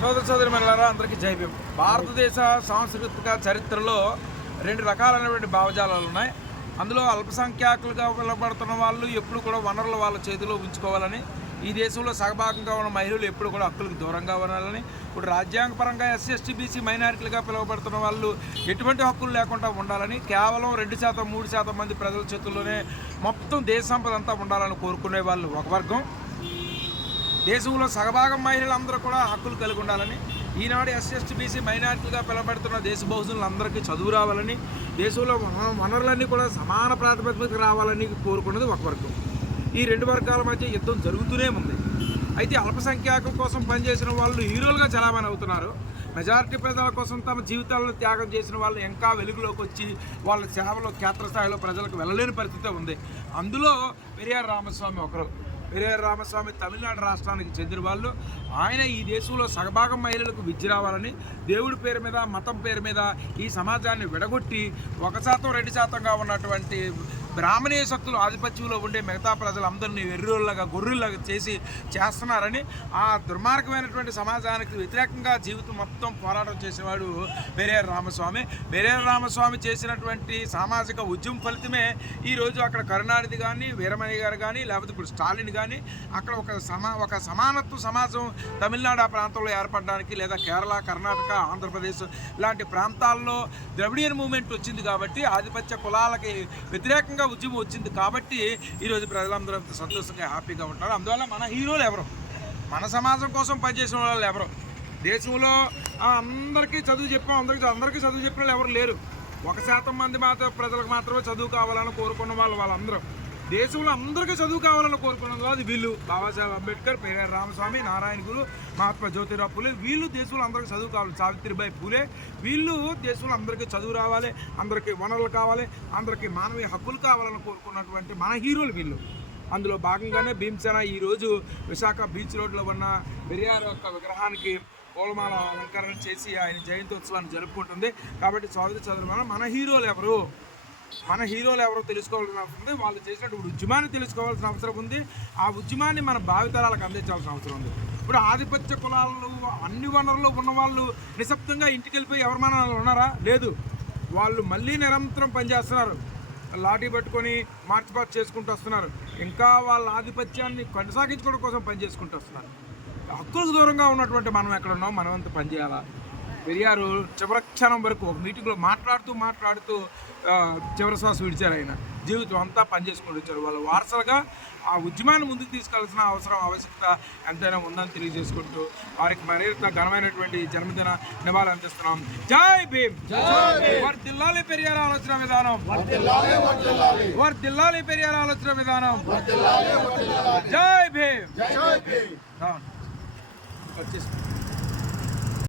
సోదర సోదరి మనులారా అందరికీ జై భారతదేశ సాంస్కృతిక చరిత్రలో రెండు రకాలైనటువంటి భావజాలాలు ఉన్నాయి. అందులో అల్పసంఖ్యాకులుగా పిలువబడుతున్న వాళ్ళు ఎప్పుడు కూడా వనరులు వాళ్ళ చేతిలో ఉంచుకోవాలని ఈ దేశంలో సగభాగంగా ఉన్న మహిళలు ఎప్పుడు కూడా హక్కులకు దూరంగా ఉండాలని ఇప్పుడు రాజ్యాంగపరంగా ఎస్సీ ఎస్టీ బీసీ మైనారిటీలుగా పిలువబడుతున్న వాళ్ళు ఎటువంటి హక్కులు లేకుండా ఉండాలని కేవలం రెండు శాతం మూడు శాతం మంది ప్రజల చేతుల్లోనే మొత్తం దేశ సంపద అంతా ఉండాలని కోరుకునే వాళ్ళు ఒక వర్గం. దేశంలో సగభాగం మహిళలందరూ కూడా హక్కులు కలిగి ఉండాలని ఈనాడు ఎస్ఎస్టీ బీసీ మైనార్టీలుగా పిలబడుతున్న దేశ బహుజనులందరికీ చదువు రావాలని దేశంలో వన- వనరులన్నీ కూడా సమాన ప్రాతిపదికకు రావాలని కోరుకున్నది ఒక వర్గం. ఈ రెండు వర్గాల మధ్య యుద్ధం జరుగుతూనే ఉంది. అయితే అల్పసంఖ్యాకుల కోసం పనిచేసిన వాళ్ళు హీరోలుగా చలామణి అవుతున్నారు. మెజారిటీ ప్రజల కోసం తమ జీవితాలను త్యాగం చేసిన వాళ్ళు ఇంకా వెలుగులోకి వచ్చి వాళ్ళ సేవలో క్షేత్రస్థాయిలో ప్రజలకు వెళ్ళలేని పరిస్థితి ఉంది. అందులో పెరియార్ రామస్వామి ఒకరు. పెరియార్ రామస్వామి తమిళనాడు రాష్ట్రానికి చెందిన వాళ్ళు. ఆయన ఈ దేశంలో సగభాగం మహిళలకు విద్య రావాలని దేవుడి పేరు మీద మతం పేరు మీద ఈ సమాజాన్ని విడగొట్టి ఒక శాతం రెండు శాతంగా ఉన్నటువంటి బ్రాహ్మణీయ శక్తులు ఆధిపత్యంలో ఉండే మిగతా ప్రజలందరినీ వెర్రోళ్ళగా గొర్రెల్లాగా చేసి చేస్తున్నారని ఆ దుర్మార్గమైనటువంటి సమాజానికి వ్యతిరేకంగా జీవితం మొత్తం పోరాటం చేసేవాడు పెరియార్ రామస్వామి. పెరియార్ రామస్వామి చేసినటువంటి సామాజిక ఉద్యమం ఫలితమే ఈరోజు అక్కడ కరుణానిధి కానీ వీరమణి గారు కానీ లేకపోతే ఇప్పుడు స్టాలిన్ కానీ అక్కడ ఒక సమా ఒక సమానత్వ సమాజం తమిళనాడు ఆ ప్రాంతంలో ఏర్పడడానికి లేదా కేరళ కర్ణాటక ఆంధ్రప్రదేశ్ లాంటి ప్రాంతాల్లో ద్రవిడియన్ మూమెంట్ వచ్చింది కాబట్టి ఆధిపత్య కులాలకి వ్యతిరేకంగా ఉద్యమం వచ్చింది కాబట్టి ఈరోజు ప్రజలందరూ అంత సంతోషంగా హ్యాపీగా ఉంటారు. అందువల్ల మన హీరోలు ఎవరు? మన సమాజం కోసం పనిచేసిన వాళ్ళు ఎవరు దేశంలో ఆ, అందరికీ చదువు చెప్పాం అందరికీ అందరికీ చదువు చెప్పిన వాళ్ళు ఎవరు లేరు? ఒక శాతం మంది మాత్రం ప్రజలకు మాత్రమే చదువు కావాలని కోరుకున్న వాళ్ళు వాళ్ళందరూ. దేశంలో అందరికీ చదువు కావాలని కోరుకున్న అది వీళ్ళు బాబాసాహెబ్ అంబేద్కర్ పేరే రామస్వామి నారాయణ గురు మహాత్మా జ్యోతిరావు పూలే. వీళ్ళు దేశంలో అందరికీ చదువు కావాలి. సావిత్రిబాయి పూలే. వీళ్ళు దేశంలో అందరికీ చదువు రావాలి అందరికీ వనరులు కావాలి అందరికీ మానవీయ హక్కులు కావాలని కోరుకున్నటువంటి మన హీరోలు వీళ్ళు. అందులో భాగంగానే భీమసేన ఈరోజు విశాఖ బీచ్ రోడ్లో ఉన్న పెరియార్ యొక్క విగ్రహానికి పూలమాల అలంకరణ చేసి ఆయన జయంత్యోత్సవాన్ని జరుపుకుంటుంది. కాబట్టి సోదరి చదువు మన హీరోలు ఎవరు? మన హీరోలు ఎవరో తెలుసుకోవాల్సిన అవసరం ఉంది వాళ్ళు చేసినటువంటి ఉద్యమాన్ని తెలుసుకోవాల్సిన అవసరం ఉంది. ఆ ఉద్యమాన్ని మన భావితరాలకు అందించాల్సిన అవసరం ఉంది. ఇప్పుడు ఆధిపత్య కులాలు అన్ని వనరులు ఉన్నవాళ్ళు నిశ్శబ్దంగా ఇంటికి వెళ్ళిపోయి ఎవరి ఉన్నారా? లేదు. వాళ్ళు మళ్ళీ నిరంతరం పనిచేస్తున్నారు. లాఠీ పట్టుకొని మార్చి పార్ట్ చేసుకుంటూ వస్తున్నారు. ఇంకా వాళ్ళ ఆధిపత్యాన్ని కొనసాగించుకోవడం కోసం పనిచేసుకుంటూ వస్తున్నారు. హక్కులకు దూరంగా ఉన్నటువంటి మనం ఎక్కడ ఉన్నాం? మనం అంత పనిచేయాలా పెరియారు చివరి క్షణం వరకు ఒక మీటింగ్లో మాట్లాడుతూ మాట్లాడుతూ చివరి శ్వాస విడిచారు ఆయన. జీవితం అంతా పనిచేసుకుంటూ వచ్చారు. వాళ్ళ వారసులుగా ఆ ఉద్యమాన్ని ముందుకు తీసుకెళ్ళాల్సిన అవసరం ఆవశ్యకత ఎంతైనా ఉందని తెలియజేసుకుంటూ వారికి మరింత ఘనమైనటువంటి జన్మదిన నివాళులు అందిస్తున్నాం. జై భీమ్! వారి దిల్లాలి పెరియార్ ఆలోచన విధానం. వారి దిల్లాలి పెరియార్ ఆలోచన విధానం. జై భీమ్. వచ్చేసి.